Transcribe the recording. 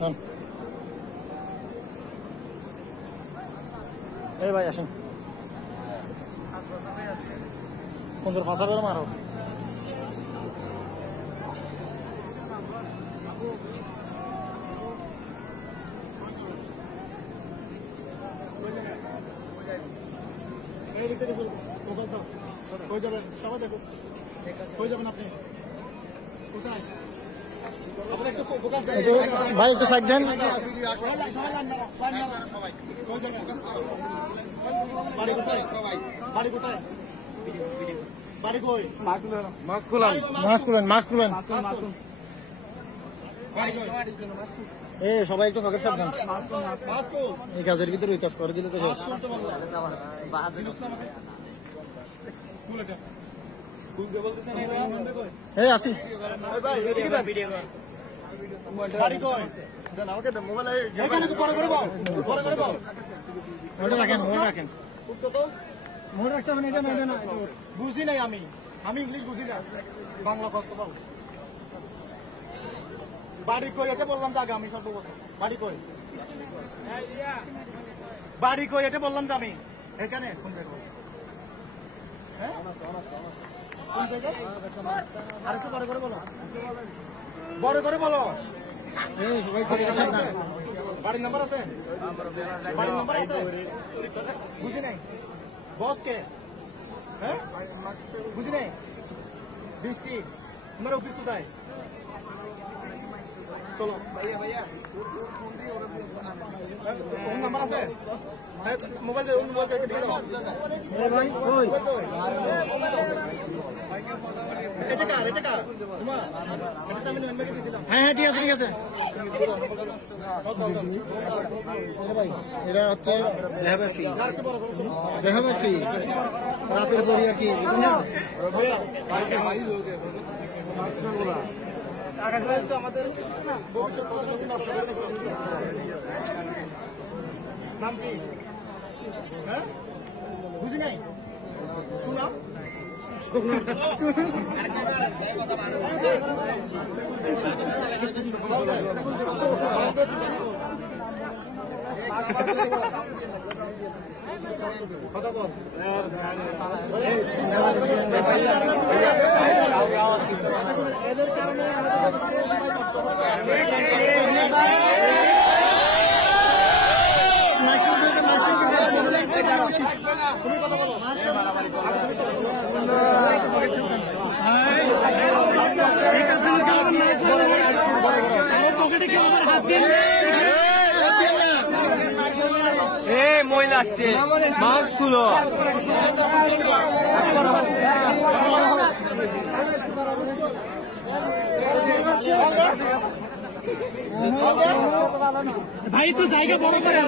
এই ভাই আসেন সুন্দর ফাঁসা করে মারো সবাই দেখো কই যাবেন আপনি কোথায় ভাই একটু সাইড দেন বাড়ি কোথায় বাড়ি কোথায় বাড়ি কই মাস্ক খুলেন এ সবাই একটু পকেট সাবধান এই কাজের ভিতরে ওই কাজ করে দিলে তো শেষ এই আসি বুঝি নাই আমি ইংলিশ বুঝি না বাংলা কত বল বাড়ি কই এটা বললাম যে আগে আমি সর্বপ্রথম বাড়ি কই এটা বললাম যে আমি এখানে কোন জায়গায় আর একটু বড় করে বলো বাড়ির নাম্বার আছে বুঝি নাই বস কে হ্যাঁ বুঝি নাই বৃষ্টি আমার অফিস কোথায় চলো ফোন নাম্বার আছে মোবাইল দিয়ে দাও হ্যাঁ ঠিক আছে এরা হচ্ছে দেহাবাসী রাতের পরই আর কি আমাদের নাম কি হ্যাঁ বুঝি নাই শুনাম কথা বল এদের কারণে তুমি কথা বলো মহিলা আসছে মাস্ক খুলো ভাই তো জায়গা বড় করে